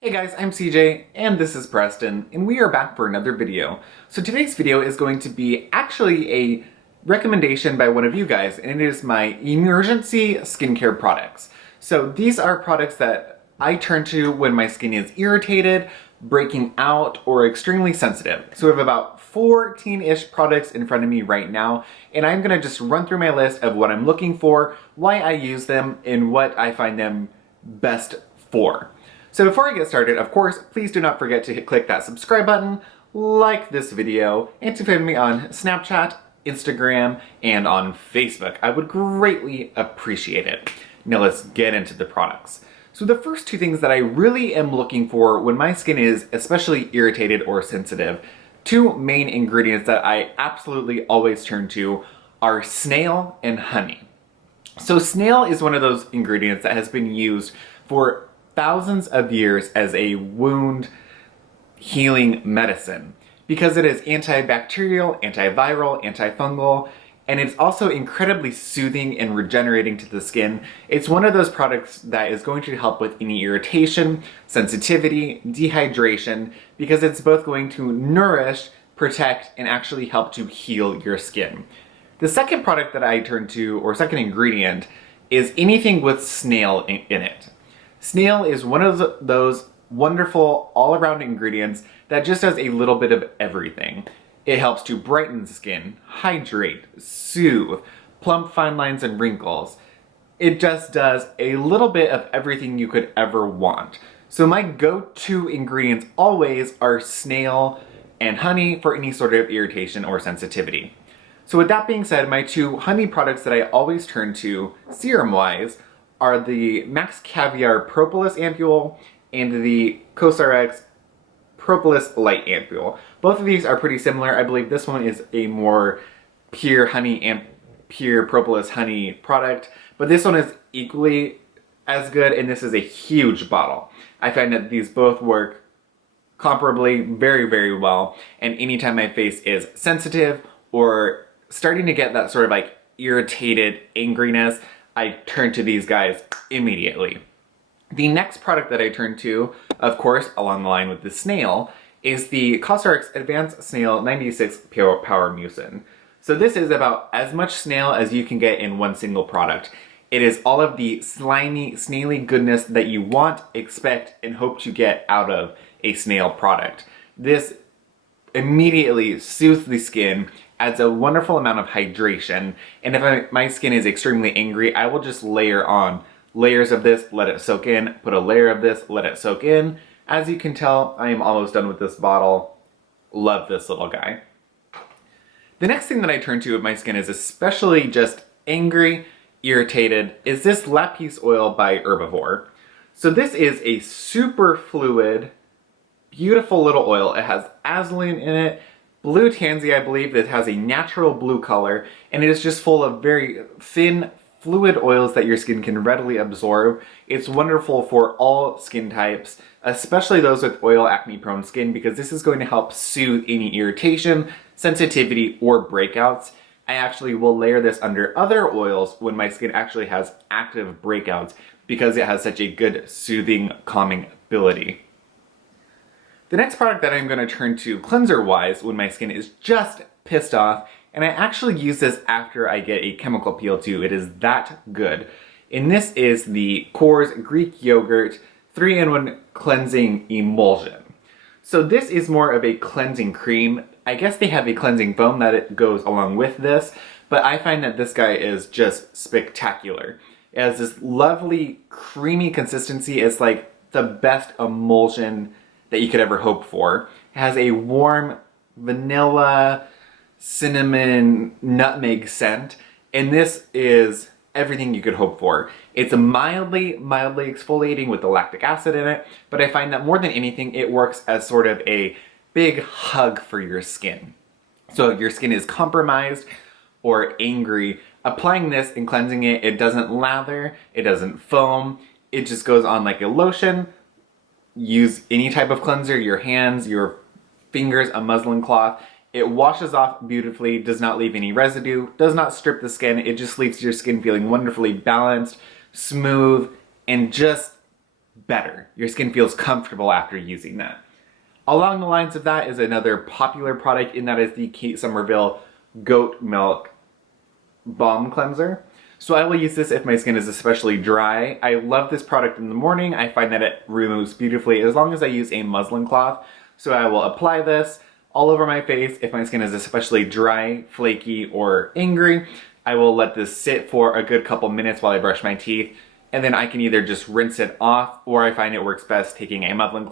Hey guys, I'm CJ, and this is Preston, and we are back for another video. So today's video is going to be actually a recommendation by one of you guys, and it is my emergency skincare products. So these are products that I turn to when my skin is irritated, breaking out, or extremely sensitive. So we have about 14-ish products in front of me right now, and I'm gonna just run through my list of what I'm looking for, why I use them, and what I find them best for. So before I get started, of course, please do not forget to click that subscribe button, like this video, and to follow me on Snapchat, Instagram, and on Facebook. I would greatly appreciate it. Now let's get into the products. So the first two things that I really am looking for when my skin is especially irritated or sensitive, two main ingredients that I absolutely always turn to are snail and honey. So snail is one of those ingredients that has been used for thousands of years as a wound healing medicine because it is antibacterial, antiviral, antifungal, and it's also incredibly soothing and regenerating to the skin. It's one of those products that is going to help with any irritation, sensitivity, dehydration, because it's both going to nourish, protect, and actually help to heal your skin. The second product that I turn to, or second ingredient, is anything with snail in it. Snail is one of those wonderful all-around ingredients that just does a little bit of everything. It helps to brighten the skin, hydrate, soothe, plump fine lines and wrinkles. It just does a little bit of everything you could ever want. So my go-to ingredients always are snail and honey for any sort of irritation or sensitivity. So with that being said, my two honey products that I always turn to, serum-wise, are the Masque Caviar Propolis Ampule and the CosRx Propolis Light Ampule. Both of these are pretty similar. I believe this one is a more pure honey and pure propolis honey product, but this one is equally as good, and this is a huge bottle. I find that these both work comparably very, very well, and anytime my face is sensitive or starting to get that sort of like irritated angriness, I turn to these guys immediately. The next product that I turn to, of course, along the line with the snail, is the CosRx Advanced Snail 96 Power Mucin. So this is about as much snail as you can get in one single product. It is all of the slimy, snaily goodness that you want, expect, and hope to get out of a snail product. This immediately soothes the skin, adds a wonderful amount of hydration, and if my skin is extremely angry, I will just layer on layers of this, let it soak in, put a layer of this, let it soak in. As you can tell, I am almost done with this bottle. Love this little guy. The next thing that I turn to if my skin is especially just angry, irritated, is this Lapis oil by Herbivore. So this is a super fluid, beautiful little oil. It has azulene in it, blue tansy, I believe, that has a natural blue color, and it is just full of very thin, fluid oils that your skin can readily absorb. It's wonderful for all skin types, especially those with oil acne-prone skin, because this is going to help soothe any irritation, sensitivity, or breakouts. I actually will layer this under other oils when my skin actually has active breakouts, because it has such a good soothing, calming ability. The next product that I'm going to turn to cleanser-wise when my skin is just pissed off, and I actually use this after I get a chemical peel too, it is that good. And this is the Korres Greek Yogurt 3-in-1 Cleansing Emulsion. So this is more of a cleansing cream. I guess they have a cleansing foam that it goes along with this, but I find that this guy is just spectacular. It has this lovely creamy consistency. It's like the best emulsion that you could ever hope for. It has a warm vanilla, cinnamon, nutmeg scent, and this is everything you could hope for. It's mildly exfoliating with the lactic acid in it, but I find that more than anything, it works as sort of a big hug for your skin. So if your skin is compromised or angry, applying this and cleansing it, it doesn't lather, it doesn't foam, it just goes on like a lotion. Use any type of cleanser, your hands, your fingers, a muslin cloth. It washes off beautifully, does not leave any residue, does not strip the skin. It just leaves your skin feeling wonderfully balanced, smooth, and just better. Your skin feels comfortable after using that. Along the lines of that is another popular product, and that is the Kate Somerville Goat Milk Balm Cleanser. So I will use this if my skin is especially dry. I love this product in the morning. I find that it removes beautifully as long as I use a muslin cloth. So I will apply this all over my face. If my skin is especially dry, flaky, or angry, I will let this sit for a good couple minutes while I brush my teeth, and then I can either just rinse it off, or I find it works best taking a muslin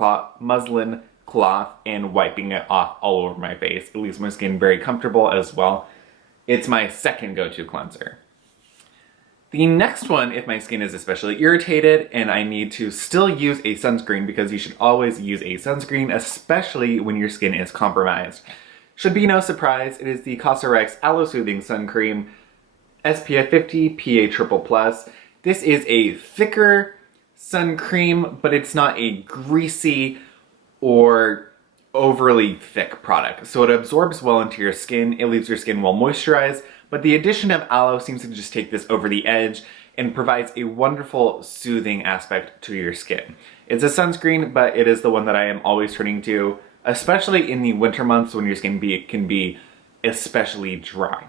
cloth and wiping it off all over my face. It leaves my skin very comfortable as well. It's my second go-to cleanser. The next one, if my skin is especially irritated and I need to still use a sunscreen, because you should always use a sunscreen, especially when your skin is compromised. Should be no surprise, it is the CosRx Aloe Soothing Sun Cream SPF 50 PA+++. This is a thicker sun cream, but it's not a greasy or overly thick product. So it absorbs well into your skin, it leaves your skin well moisturized, but the addition of aloe seems to just take this over the edge and provides a wonderful soothing aspect to your skin. It's a sunscreen, but it is the one that I am always turning to, especially in the winter months when your skin can be especially dry.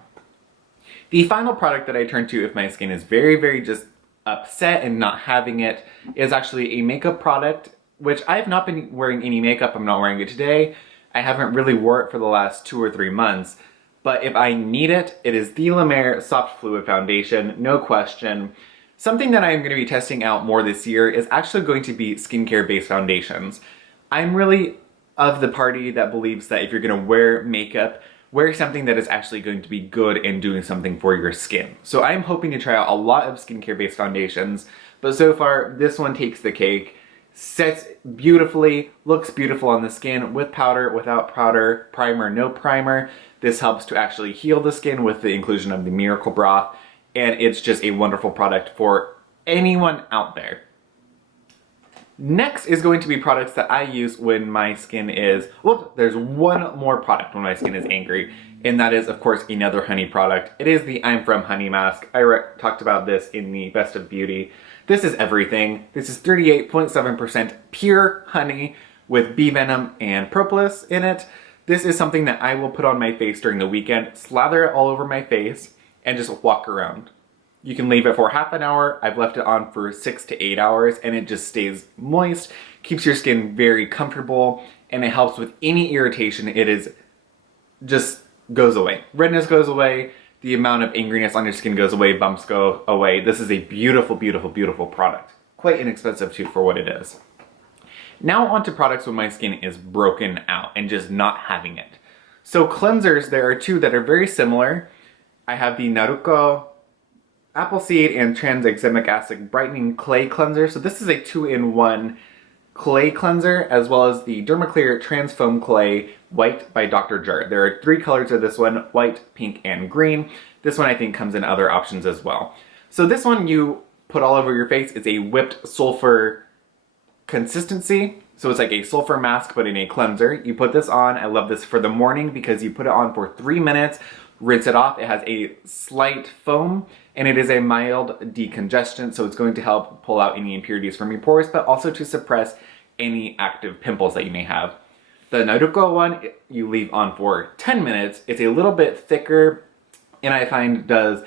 The final product that I turn to if my skin is very just upset and not having it is actually a makeup product, which I've not been wearing any makeup. I'm not wearing it today. I haven't really wore it for the last 2 or 3 months. But if I need it, it is the La Mer Soft Fluid Foundation, no question. Something that I'm going to be testing out more this year is actually going to be skincare-based foundations. I'm really of the party that believes that if you're going to wear makeup, wear something that is actually going to be good and doing something for your skin. So I'm hoping to try out a lot of skincare-based foundations, but so far this one takes the cake. Sets beautifully, looks beautiful on the skin, with powder, without powder, primer, no primer. This helps to actually heal the skin with the inclusion of the Miracle Broth, and it's just a wonderful product for anyone out there. Next is going to be products that I use when my skin is, well, there's one more product when my skin is angry, and that is, of course, another honey product. It is the I'm From Honey Mask. I talked about this in the Best of Beauty. This is everything. This is 38.7% pure honey with bee venom and propolis in it. This is something that I will put on my face during the weekend, slather it all over my face, and just walk around. You can leave it for half an hour. I've left it on for 6 to 8 hours, and it just stays moist, keeps your skin very comfortable, and it helps with any irritation. It is just goes away. Redness goes away. The amount of angriness on your skin goes away, bumps go away. This is a beautiful, beautiful, beautiful product. Quite inexpensive too for what it is. Now on to products when my skin is broken out and just not having it. So cleansers, there are two that are very similar. I have the Naruko Appleseed and Tranexamic Acid Brightening Clay Cleanser. So this is a 2-in-1 clay cleanser, as well as the Dermaclear Transfoam Clay White by Dr. Jart. There are 3 colors of this one, white, pink, and green. This one I think comes in other options as well. So this one you put all over your face. It's a whipped sulfur consistency. So it's like a sulfur mask, but in a cleanser. You put this on. I love this for the morning because you put it on for 3 minutes, rinse it off. It has a slight foam, and it is a mild decongestant, so it's going to help pull out any impurities from your pores, but also to suppress any active pimples that you may have. The Naruko one, you leave on for 10 minutes. It's a little bit thicker, and I find does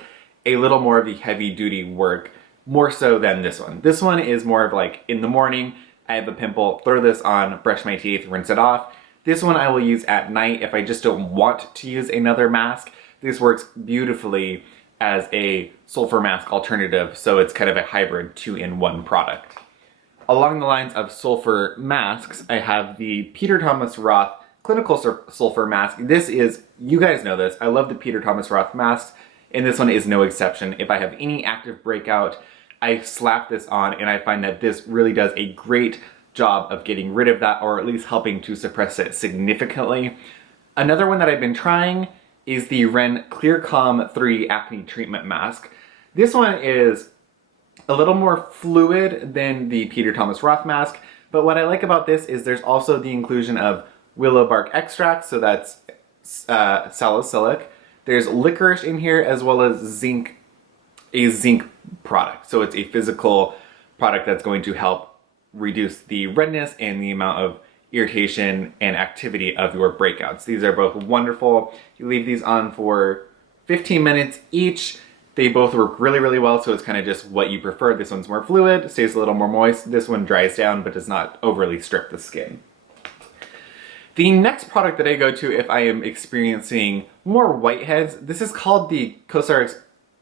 a little more of the heavy-duty work, more so than this one. This one is more of like, in the morning, I have a pimple, throw this on, brush my teeth, rinse it off. This one I will use at night if I just don't want to use another mask. This works beautifully as a sulfur mask alternative, so it's kind of a hybrid 2-in-1 product. Along the lines of sulfur masks, I have the Peter Thomas Roth Clinical Sulfur Mask. This is, you guys know this, I love the Peter Thomas Roth masks, and this one is no exception. If I have any active breakout, I slap this on, and I find that this really does a great job of getting rid of that, or at least helping to suppress it significantly. Another one that I've been trying is the Ren Clearcalm 3 Acne Treatment Mask. This one is a little more fluid than the Peter Thomas Roth mask, but what I like about this is there's also the inclusion of willow bark extract, so that's salicylic. There's licorice in here, as well as zinc, a zinc product. So it's a physical product that's going to help reduce the redness and the amount of irritation and activity of your breakouts. These are both wonderful. You leave these on for 15 minutes each. They both work really, really well, so it's kind of just what you prefer. This one's more fluid, stays a little more moist. This one dries down, but does not overly strip the skin. The next product that I go to if I am experiencing more whiteheads, this is called the CosRx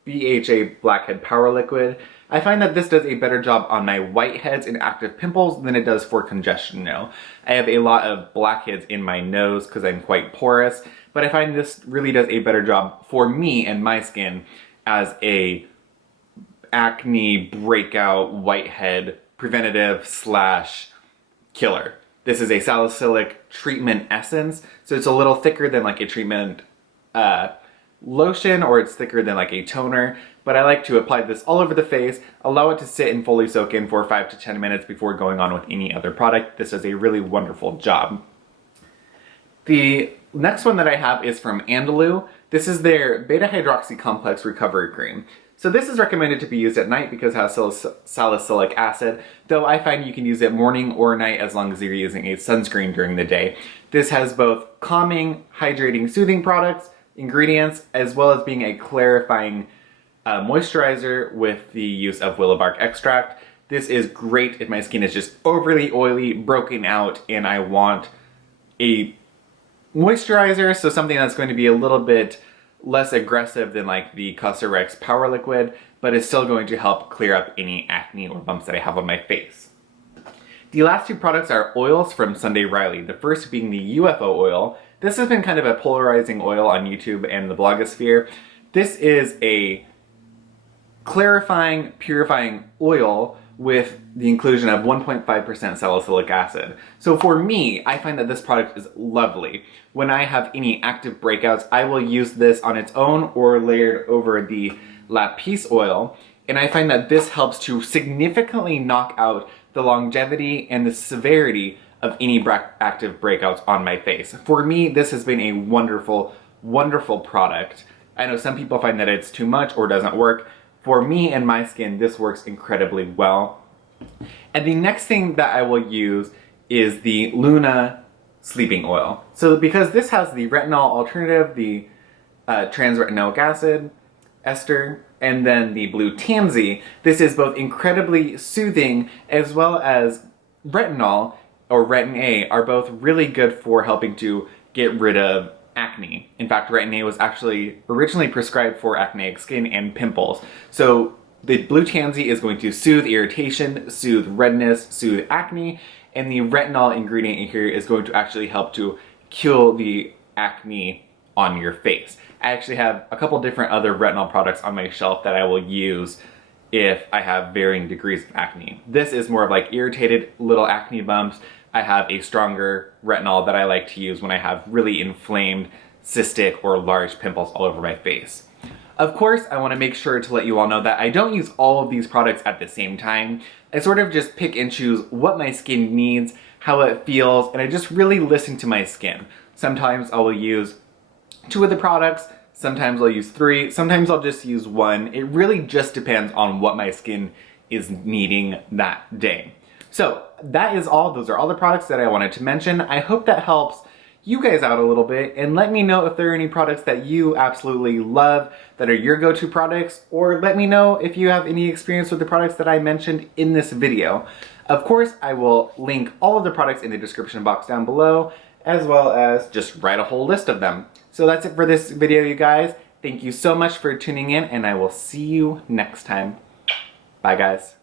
BHA Blackhead Power Liquid. I find that this does a better job on my whiteheads and active pimples than it does for congestion now. I have a lot of blackheads in my nose because I'm quite porous, but I find this really does a better job for me and my skin as a acne breakout whitehead preventative slash killer. This is a salicylic treatment essence, so it's a little thicker than like a treatment lotion, or it's thicker than like a toner, but I like to apply this all over the face, allow it to sit and fully soak in for 5 to 10 minutes before going on with any other product. This does a really wonderful job. The next one that I have is from Andalou. This is their Beta Hydroxy Complex Recovery Cream. So this is recommended to be used at night because it has salicylic acid, though I find you can use it morning or night as long as you're using a sunscreen during the day. This has both calming, hydrating, soothing ingredients, as well as being a clarifying moisturizer with the use of willow bark extract. This is great if my skin is just overly oily, broken out, and I want a moisturizer, so something that's going to be a little bit less aggressive than like the CosRx Power Liquid, but is still going to help clear up any acne or bumps that I have on my face. The last two products are oils from Sunday Riley, the first being the U.F.O oil. This has been kind of a polarizing oil on YouTube and the blogosphere. This is a clarifying, purifying oil with the inclusion of 1.5% salicylic acid. So for me, I find that this product is lovely. When I have any active breakouts, I will use this on its own or layered over the Lapis oil, and I find that this helps to significantly knock out the longevity and the severity of any active breakouts on my face. For me, this has been a wonderful, wonderful product. I know some people find that it's too much or doesn't work. For me and my skin, this works incredibly well. And the next thing that I will use is the Luna sleeping oil. So because this has the retinol alternative, the trans-retinoic acid ester, and then the blue tansy, this is both incredibly soothing as well as retinol or retin A are both really good for helping to get rid of acne. In fact, retin A was actually originally prescribed for acneic skin and pimples. So the blue tansy is going to soothe irritation, soothe redness, soothe acne, and the retinol ingredient in here is going to actually help to kill the acne on your face. I actually have a couple different other retinol products on my shelf that I will use if I have varying degrees of acne. This is more of like irritated little acne bumps. I have a stronger retinol that I like to use when I have really inflamed, cystic, or large pimples all over my face. Of course, I want to make sure to let you all know that I don't use all of these products at the same time. I sort of just pick and choose what my skin needs, how it feels, and I just really listen to my skin. Sometimes I will use 2 of the products, sometimes I'll use 3, sometimes I'll just use 1. It really just depends on what my skin is needing that day. So that is all. Those are all the products that I wanted to mention. I hope that helps you guys out a little bit, and let me know if there are any products that you absolutely love that are your go-to products, or let me know if you have any experience with the products that I mentioned in this video. Of course, I will link all of the products in the description box down below, as well as just write a whole list of them. So that's it for this video, you guys. Thank you so much for tuning in, and I will see you next time. Bye, guys.